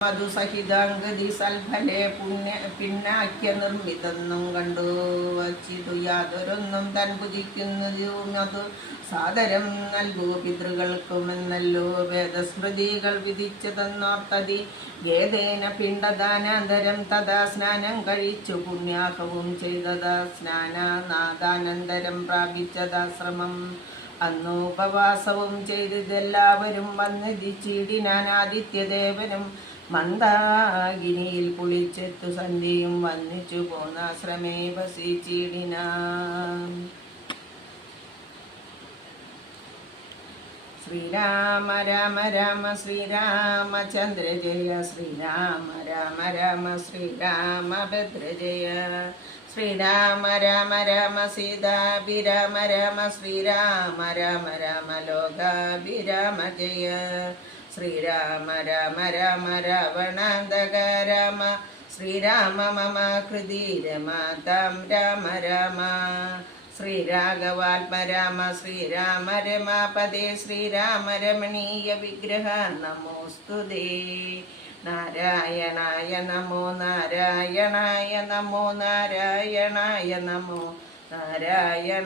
മധുസഹിതാംഗതി സൽഫലെ പിന്നാക്യ നിർമ്മിതെന്നും കണ്ടു വച്ചിതു യാതൊരൊന്നും തൻ പുജിക്കുന്നതും അതു സാദരം നൽകൂ പിതൃകൾക്കുമെന്നല്ലോ വേദസ്മൃതികൾ വിധിച്ചതെന്നോർത്തതി ഏതേന പിണ്ടദാനാന്തരം തഥാ സ്നാനം കഴിച്ചു പുണ്യാഹവും ചെയ്തതാ സ്നാനാനാദാനന്തരം പ്രാപിച്ചതാശ്രമം അന്നു ഉപവാസവും ചെയ്തതെല്ലാവരും വന്നിരിച്ചിടിനാൻ ആദിത്യദേവനും മന്ദാകിനിയിൽ കുളിച്ചെത്തു സന്ധ്യയും വന്നിച്ചു പോന്നാശ്രമേ വസിച്ചിടിനാൻ. ശ്രീരാമ രാമ രാമ ശ്രീരാമചന്ദ്ര ജയ ശ്രീരാമ രാമ രാമ ശ്രീരാമഭദ്ര ജയ ശ്രീരാമ രാമ രാമ സീതാഭിരാമ രാമ ശ്രീരാമ രാമ രാമ ലോകാഭിരാമ ജയ ശ്രീരാമ രാമ രാമ രാവണാന്തക രാമ ശ്രീരാമ മമ കൃതി രമാതാം രാമ രാമ ശ്രീരാഘവാത്മ രാമ ശ്രീരാമ രമാപദേ ശ്രീരാമ രമണീയ വിഗ്രഹ നമോസ്തുതേ. നാരായണായ നമോ നാരായണായ നമോ നാരായണായ നമോ നാരായണ